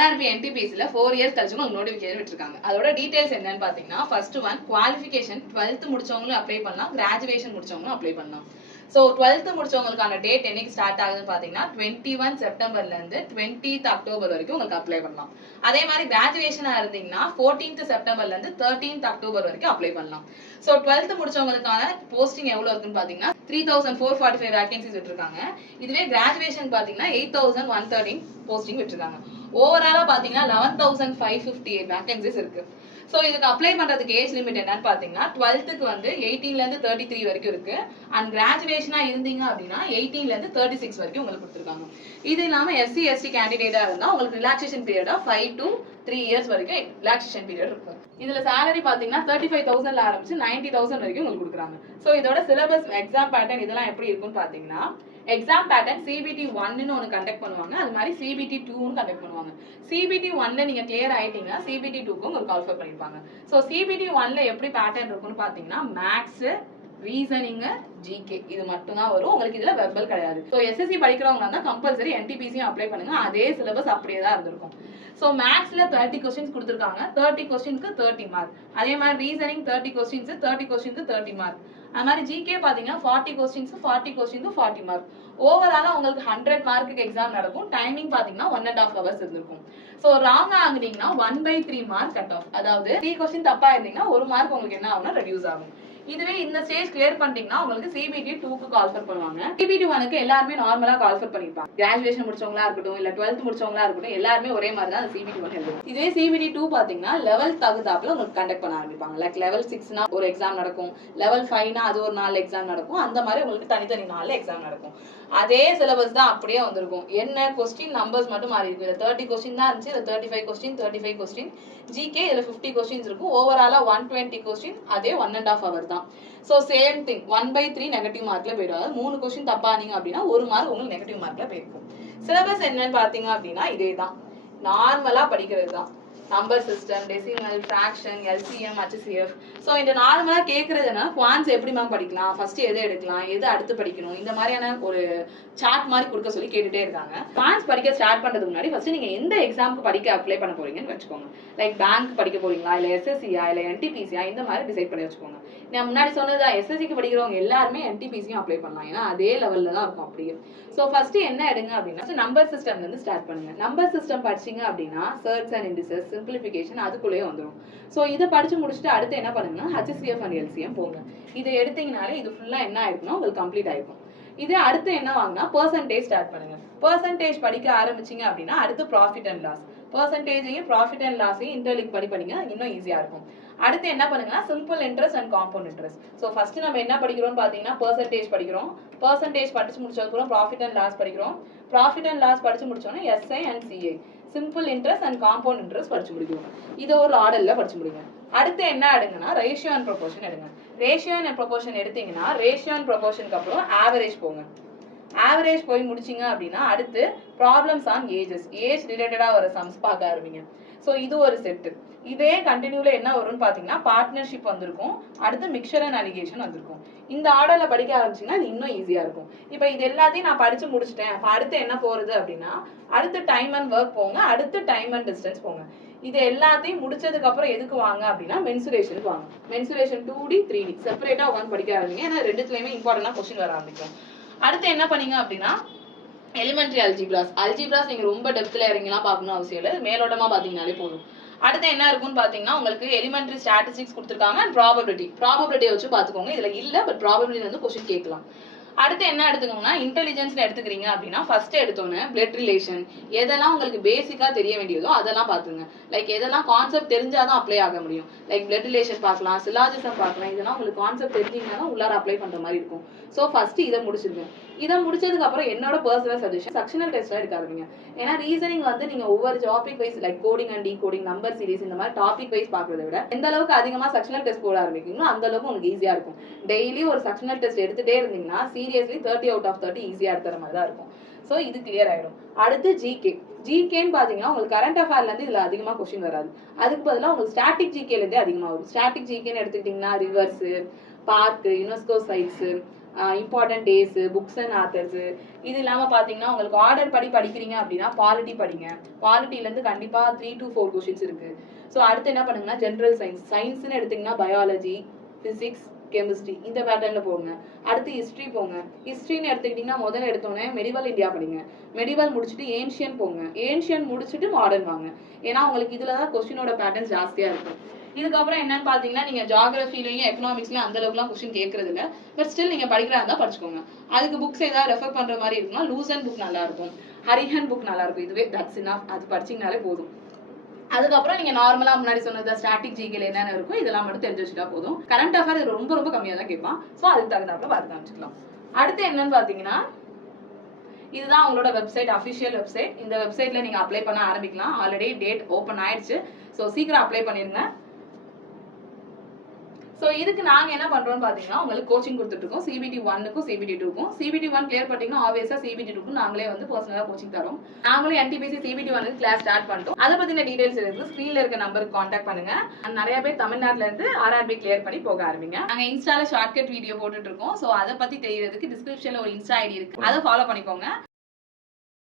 RRB NTPCல 4 years கழிச்சு உங்களுக்கு notification விட்டுருக்காங்க. அதோட டீடைல்ஸ் என்னன்னு பாத்தீங்கன்னா ஃபர்ஸ்ட் ஒன் குவாலிஃபிகேஷன் 12th முடிச்சவங்களும் அப்ளை பண்ணலாம், கிராஜுவேஷன் முடிச்சவங்களும் அப்ளை பண்ணலாம். ஸோ 12th முடிச்சவங்களுக்கான டேட் என்னைக்கு ஸ்டார்ட் ஆகுதுன்னு பார்த்தீங்கன்னா 21 செப்டம்பர்லேருந்து 20th அக்டோபர் வரைக்கும் உங்களுக்கு அப்ளை பண்ணலாம். அதே மாதிரி கிராஜுவேஷனாக இருந்தீங்கன்னா 14th செப்டம்பர்லேருந்து 13th அக்டோபர் வரைக்கும் அப்ளை பண்ணலாம். ஸோ 12th முடிச்சவங்களுக்கான போஸ்டிங் எவ்வளோ இருக்குன்னு பார்த்தீங்கன்னா 3445 வேகன்சிஸ் விட்டுருக்காங்க. இதுவே கிராஜுவேஷன் பார்த்தீங்கன்னா 8113 போஸ்டிங் விட்டுருக்காங்க. ஓவராலாக பார்த்தீங்கன்னா 11558 வேகன்சிஸ் இருக்கு. ஸோ இதுக்கு அப்ளை பண்ணுறதுக்கு ஏஜ் லிமிட் என்னன்னு பார்த்தீங்கன்னா 12th வந்து 18லேருந்து 33 வரைக்கும் இருக்கு. அண்ட் கிராஜுவேஷனாக இருந்தீங்க அப்படின்னா 18லேருந்து 36 வரைக்கும் உங்களுக்கு கொடுத்துருக்காங்க. இது இல்லாமல் SC/ST கேண்டிடேட்டாக இருந்தால் உங்களுக்கு ரிலாக்ஸேஷன் பீரியடாக 5 to 3 இயர்ஸ் வரைக்கும் ரிலாக்ஸேஷன் பீரியட் இருக்கும். இதில் சேலரி பார்த்தீங்கன்னா 35,000 ஆரம்பிச்சு 90,000 வரைக்கும் உங்களுக்கு கொடுக்குறாங்க. ஸோ இதோட சிலபஸ், எக்ஸாம் பேட்டர்ன் இதெல்லாம் எப்படி இருக்குன்னு பார்த்தீங்கன்னா எக்ஸாம் பேட்டர்ன் CBT 1ன்னு ஒன்று கண்டக்ட் பண்ணுவாங்க, அது மாதிரி CBT 2ன்னு கண்டக்ட் பண்ணுவாங்க. CBT 1ல நீங்கள் கிளியர் ஆகிட்டீங்கன்னா CBT 2க்கு உங்களுக்கு கால்ஃபர் பண்ணியிருப்பாங்க. ஸோ CBT 1ல எப்படி பேட்டர்ன் இருக்குன்னு பார்த்தீங்கன்னா மேக்ஸு, ரீசனிங்கு, GK இது மட்டும் தான் வரும். உங்களுக்கு இதில் வெர்பல் கிடையாது. ஸோ SSC படிக்கிறவங்க இருந்தால் கம்பல்சரி NTPCயும் அப்ளை பண்ணுங்க. அதே சிலபஸ் அப்படியே தான் இருந்திருக்கும். ஸோ மேக்ஸில் 30 கொஸ்டின்ஸ் கொடுத்துருக்காங்க, 30 கொஸ்டினுக்கு 30 மார்க். அதே மாதிரி ரீசனிங் 30 கொஸ்டின்ஸ், 30 கொஸ்டினுக்கு 30 மார்க். அது மாதிரி GK பார்த்தீங்கன்னா 40 கொஸ்டின்ஸ், 40 கொஸ்டினுக்கு 40 மார்க். ஓவராலாக உங்களுக்கு 100 மார்க்குக்கு எக்ஸாம் நடக்கும். டைமிங் பார்த்தீங்கன்னா 1.5 hours இருந்திருக்கும். ஸோ ராங்காக ஆகுனீங்கன்னா 1/3 மார்க் கட் ஆஃப். அதாவது 3 கொஸ்டின் தப்பாக இருந்தீங்கன்னா 1 மார்க் உங்களுக்கு என்ன ஆகும்னா ரெடியூஸ் ஆகும். இதுவே இந்த ஸ்டேஜ் கிளியர் பண்ணிட்டீங்கன்னா உங்களுக்கு CBT 2க்கு கால்ஃபர் பண்ணுவாங்க. CBT 1க்கு எல்லாருமே நார்மலா கால்ஃபர் பண்ணிருப்பாங்க. கிராஜுவேஷன் முடிச்சவங்களா இருக்கட்டும் இல்ல 12th முடிச்சவங்களா இருக்கட்டும் எல்லாருமே ஒரே மாதிரி தான் CBT 1 எழுதுவாங்க. இதுவே CBT 2 பாத்தீங்கன்னா லெவல் தகுந்தாப்புல உங்களுக்கு கண்டக்ட் பண்ண ஆரம்பிப்பாங்க. லைக் லெவல் 6னா ஒரு எக்ஸாம் நடக்கும், லெவல் 5னா அது ஒரு 4 எக்ஸாம் நடக்கும். அந்த மாதிரி உங்களுக்கு தனித்தனி 4 எக்ஸாம் நடக்கும். அதே சிலபஸ் தான் அப்படியே வந்திருக்கும். என்ன கொஸ்டின் நம்பர்ஸ் மட்டும் மாறி இருக்கும். இதுல 30 கொஸ்டின் தான் இருந்துச்சு, இதுல 35 கொஸ்டின். GK இதுல 50 கொஸ்டின்ஸ் இருக்கும். ஓவராலா 120 கொஸ்டின், அதே 1.5 hour தான். ஸோ சேம் திங் 1/3 நெகட்டிவ் மார்க்ல போயிடும். 3 கொஸ்டின் தப்பானீங்க அப்படின்னா 1 மார்க் உங்களுக்கு நெகட்டிவ் மார்க்ல போயிருக்கும். சிலபஸ் என்னன்னு பாத்தீங்க அப்படின்னா இதே தான், நார்மலா படிக்கிறது தான். Number system, decimal, fraction, LCM, HCF. So இந்த நார்மலாக கேட்குறது என்னன்னா குவான்ஸ் எப்படி மேம் படிக்கலாம், ஃபர்ஸ்ட் எதை எடுக்கலாம், எது அடுத்து படிக்கணும், இந்த மாதிரியான ஒரு சார்ட் மாதிரி கொடுக்க சொல்லி கேட்டுட்டே இருக்காங்க. குவான்ஸ் படிக்க ஸ்டார்ட் பண்ணுறதுக்கு முன்னாடி ஃபர்ஸ்ட் நீங்கள் எந்த எக்ஸாமுக்கு படிக்க அப்ளை பண்ண போறீங்கன்னு வச்சுக்கோங்க. லைக் பேங்க் படிக்க போறீங்களா, இல்லை SSCயா, இல்லை NTPCயா, இந்த மாதிரி டிசைட் பண்ணி வச்சுக்கோங்க. நான் முன்னாடி சொன்னதா SSCக்கு படிக்கிறவங்க எல்லாருமே NTPCயும் அப்ளை பண்ணலாம், ஏன்னா அதே லெவலில் தான் இருக்கும் அப்படியே. ஸோ ஃபர்ஸ்ட் என்ன எடுங்க அப்படின்னா நம்பர் சிஸ்டம்லேருந்து ஸ்டார்ட் பண்ணுங்க. நம்பர் சிஸ்டம் படிச்சிங்க அப்படின்னா சர்ச் அண்ட் இண்டிசஸ், சிம்பிளிஃபிகேஷன் அதுக்குள்ளேயே வந்துடும். ஸோ இதை படிச்சு முடிச்சுட்டு அடுத்து என்ன பண்ணுங்கன்னா HCF அண்ட் LCM போங்க. இதை எடுத்தீங்கனாலே இது ஃபுல்லாக என்ன ஆயிருக்குன்னா உங்களுக்கு கம்ப்ளீட் ஆயிருக்கும். இது அடுத்து என்ன வாங்கினா பெர்சன்டேஜ் ஸ்டார்ட் பண்ணுங்க. பெர்சன்டேஜ் படிக்க ஆரம்பிச்சிங்க அப்படின்னா அடுத்து ப்ராஃபிட் அண்ட் லாஸ். பெர்சன்டேஜையும் ப்ராஃபிட் அண்ட் லாஸையும் இன்டர்லிங்க் படிங்க, இன்னும் ஈஸியாக இருக்கும். அடுத்து என்ன பண்ணுங்கன்னா simple interest and compound interest. So first நம்ம என்ன படிக்கிறோம்னு பார்த்தீங்கன்னா பெர்சன்டேஜ் படிக்கிறோம். பெர்சன்டேஜ் படிச்சு முடிச்சதுக்கப்புறம் ப்ராஃபிட் அண்ட் லாஸ் படிக்கிறோம். ப்ராஃபிட் அண்ட் லாஸ் படிச்சு முடிச்சோன்னா SI and CI, simple interest and compound interest படிச்சு முடிக்கணும். இதை ஒரு ஆர்டர்ல படிச்சு முடிங்க. அடுத்து என்ன எடுங்கன்னா ரேஷியோ அண்ட் ப்ரொபோர்ஷன் எடுங்க. ரேஷியோ அண்ட் ப்ரொபோர்ஷன் எடுத்தீங்கன்னா ரேஷியோ அண்ட் ப்ரொபோர்ஷனுக்கு அப்புறம் ஆவரேஜ் போங்க. ஆவரேஜ் போய் முடிச்சிங்க அப்படின்னா அடுத்து ப்ராப்ளம்ஸ் ஆன் ஏஜஸ், ஏஜ் ரிலேட்டடாக வர சம்ஸ் பார்க்க ஆரம்பிங்க. ஸோ இது ஒரு செட்டு. இதே கண்டினியூல என்ன வரும்னு பார்த்தீங்கன்னா பார்ட்னர்ஷிப் வந்திருக்கும், அடுத்து மிக்சர் அண்ட் அலிகேஷன் வந்திருக்கும். இந்த ஆர்டர்ல படிக்க ஆரம்பிச்சிங்கன்னா அது இன்னும் ஈஸியாக இருக்கும். இப்போ இது எல்லாத்தையும் நான் படிச்சு முடிச்சிட்டேன், அடுத்து என்ன போகிறது அப்படின்னா அடுத்து டைம் அண்ட் ஒர்க் போங்க, அடுத்து டைம் அண்ட் டிஸ்டன்ஸ் போங்க. இது எல்லாத்தையும் முடிச்சதுக்கு அப்புறம் எதுக்கு வாங்க அப்படின்னா மென்சுரேஷனுக்கு வாங்க. மென்சுரேஷன் 2D 3D செப்பரேட்டா உட்காந்து படிக்க ஆரம்பிங்க, ஏன்னா ரெண்டுத்துலயுமே இம்பார்ட்டன்டா கொஸ்டின் வர ஆரம்பிக்கும். அடுத்து என்ன பண்ணீங்க அப்படின்னா எலிமெண்ட்ரி அல்ஜிப்ராஸ் நீங்க ரொம்ப டெப்த்ல இறங்கிலாம் பார்க்கணும் அவசியம் இல்லை, மேலோட்டமா பாத்தீங்கன்னாலே போதும். அடுத்து என்ன இருக்குன்னு பாத்தீங்கன்னா உங்களுக்கு எலிமெண்ட்ரி ஸ்டாட்டிஸ்டிக்ஸ் கொடுத்துருக்காங்க அண்ட் ப்ராபபிலிட்டியை வச்சு பாத்துக்கோங்க. இதுல இல்ல பட் ப்ராபபிலிட்டி வந்து கொஸ்டின் கேட்கலாம். அடுத்து என்ன எடுத்துக்கோங்கன்னா இன்டெலிஜென்ஸ் எடுத்துக்கிறீங்க அப்படின்னா ஃபர்ஸ்ட் எடுத்தோன்னே பிளட் ரிலேஷன், எதெல்லாம் உங்களுக்கு பேசிக்கா தெரிய வேண்டியதோ அதெல்லாம் பாத்துங்க. லைக் எதெல்லாம் கான்செப்ட் தெரிஞ்சாதான் அப்ளை ஆக முடியும். லைக் பிளட் ரிலேஷன் பார்க்கலாம், சிலாஜிசம் பார்க்கலாம். இதெல்லாம் உங்களுக்கு கான்செப்ட் தெரிஞ்சீங்கன்னா உள்ளார அப்ளை பண்ற மாதிரி இருக்கும். ஸோ ஃபர்ஸ்ட் இதை முடிச்சிருங்க. இதை முடிச்சதுக்கு அப்புறம் என்னோட பர்சனல் சஜஷன் செக்ஷனல் டெஸ்ட்ல எடுக்காதீங்க. ஏன்னா ரீசனிங் வந்து நீங்க ஒவ்வொரு topic wise like coding and decoding, number series இந்த மாதிரி டாபிக் வைஸ் பார்க்கறத விட எந்த அளவுக்கு அதிகமா செக்ஷனல் டெஸ்ட் போட ஆரம்பிக்கீங்களோ அந்த அளவுக்கு உங்களுக்கு ஈஸியா இருக்கும். டெய்லி ஒரு செக்ஷனல் டெஸ்ட் எடுத்துட்டே இருந்தீங்கன்னா சீரியஸ்லி 30 out of 30 ஈஸியா எடுத்துற மாதிரி தான் இருக்கும். ஸோ இது கிளியர் ஆயிடும். அடுத்து ஜிகேன்னு பாத்தீங்கன்னா உங்களுக்கு கரண்ட் அஃபேர்ல இருந்து இதுல அதிகமா கொஸ்டின் வராது. அதுக்கு பதிலாக உங்களுக்கு ஸ்டாட்டிக் ஜிகேல இருந்தே அதிகமா வரும். ஸ்டாட்டிக் ஜிகேன்னு எடுத்துக்கிட்டீங்கன்னா rivers, park, UNESCO sites, important days, books and authors. இது இல்லாம பாத்தீங்கன்னா உங்களுக்கு ஆர்டர் படி படிக்கிறீங்க அப்படின்னா பாலிட்டி படிங்க. பாலிட்டில இருந்து கண்டிப்பா 3 to 4 கொஸ்டின்ஸ் இருக்கு. ஸோ அடுத்து என்ன பண்ணுங்கன்னா ஜென்ரல் சயின்ஸ். சயின்ஸ்னு எடுத்தீங்கன்னா பயாலஜி, பிசிக்ஸ், கெமிஸ்ட்ரி இந்த பேட்டர்ல போங்க. அடுத்து ஹிஸ்ட்ரி போங்க. ஹிஸ்ட்ரின்னு எடுத்துக்கிட்டீங்கன்னா முதல்ல எடுத்தோடனே மெடிவல் இந்தியா படிங்க. மெடிவல் முடிச்சுட்டு ஏன்ஷியன் போங்க. ஏன்ஷியன் முடிச்சுட்டு மாடர்ன் வாங்க. ஏன்னா உங்களுக்கு இதுல தான் கொஸ்டினோட பேட்டர்ன்ஸ் ஜாஸ்தியா இருக்கும். இதுக்கப்புறம் என்னன்னு பாத்தீங்கன்னா நீங்க ஜியாகிரபிலையும் எக்கனாமிக்ஸ்லயும் அந்த அளவுக்குலாம் கொஸ்டின் கேட்கறது இல்ல. பட் ஸ்டில் நீங்க படிக்கிறதா இருந்தா படிச்சுக்கோங்க. அதுக்கு புக்ஸ் ஏதாவது ரெஃபர் பண்ற மாதிரி இருக்குன்னா லூசன் புக் நல்லா இருக்கும், ஹரிஹன் புக் நல்லா இருக்கும். இதுவே தட்ஸ் இனஃப். அது படிச்சீங்கனாலே போதும். அதுக்கப்புறம் நீங்க நார்மலா முன்னாடி சொன்னது ஸ்டாட்டிக் ஜிகேல என்னென்ன இருக்கும் இதெல்லாம் மட்டும் தெரிஞ்சு வச்சுட்டா போதும். கரண்ட் அஃபேர் ரொம்ப ரொம்ப கம்மியா தான் கேட்பான். ஸோ அதுக்கு தகுந்தாப்புல பார்த்து காமிச்சுக்கலாம். அடுத்து என்னன்னு பாத்தீங்கன்னா இதுதான் உங்களோட வெப்சைட், அஃபிஷியல் வெப்சைட். இந்த வெப்சைட்ல நீங்க அப்ளை பண்ண ஆரம்பிக்கலாம். ஆல்ரெடி டேட் ஓப்பன் ஆயிடுச்சு. ஸோ சீக்கிரம் அப்ளை பண்ணிருங்க. ஸோ இதுக்கு நாங்கள் என்ன பண்ணுறோம்னு பார்த்தீங்கன்னா உங்களுக்கு கோச்சிங் கொடுத்துட்ருக்கோம். CBT 1க்கும் CBT 2க்கும். CBT 1 கிளியர் பண்ணிட்டீங்கன்னா ஆப்வியஸாக CBT 2க்கும் நாங்களே வந்து பர்சனலாக கோச்சிங் தரோம். நாங்களும் NTPC CBT 1க்கு கிளாஸ் ஸ்டார்ட் பண்ணிட்டோம். அதை பற்றின டீடைல்ஸ் இருக்குது. ஸ்க்ரீனில் இருக்க நம்பருக்கு காண்டாக்ட் பண்ணுங்க. நிறைய பேர் தமிழ்நாட்டில் இருந்து RRB கிளியர் பண்ணி போக ஆரம்பிங்க. நாங்கள் இன்ஸ்டால ஷார்ட்கட் வீடியோ போட்டுட்டு இருக்கோம். ஸோ அதை பற்றி தெரியறதுக்கு டிஸ்கிரிப்ஷனில் ஒரு இன்ஸ்டா ஐடி இருக்கு, அதை ஃபாலோ பண்ணிக்கோங்க.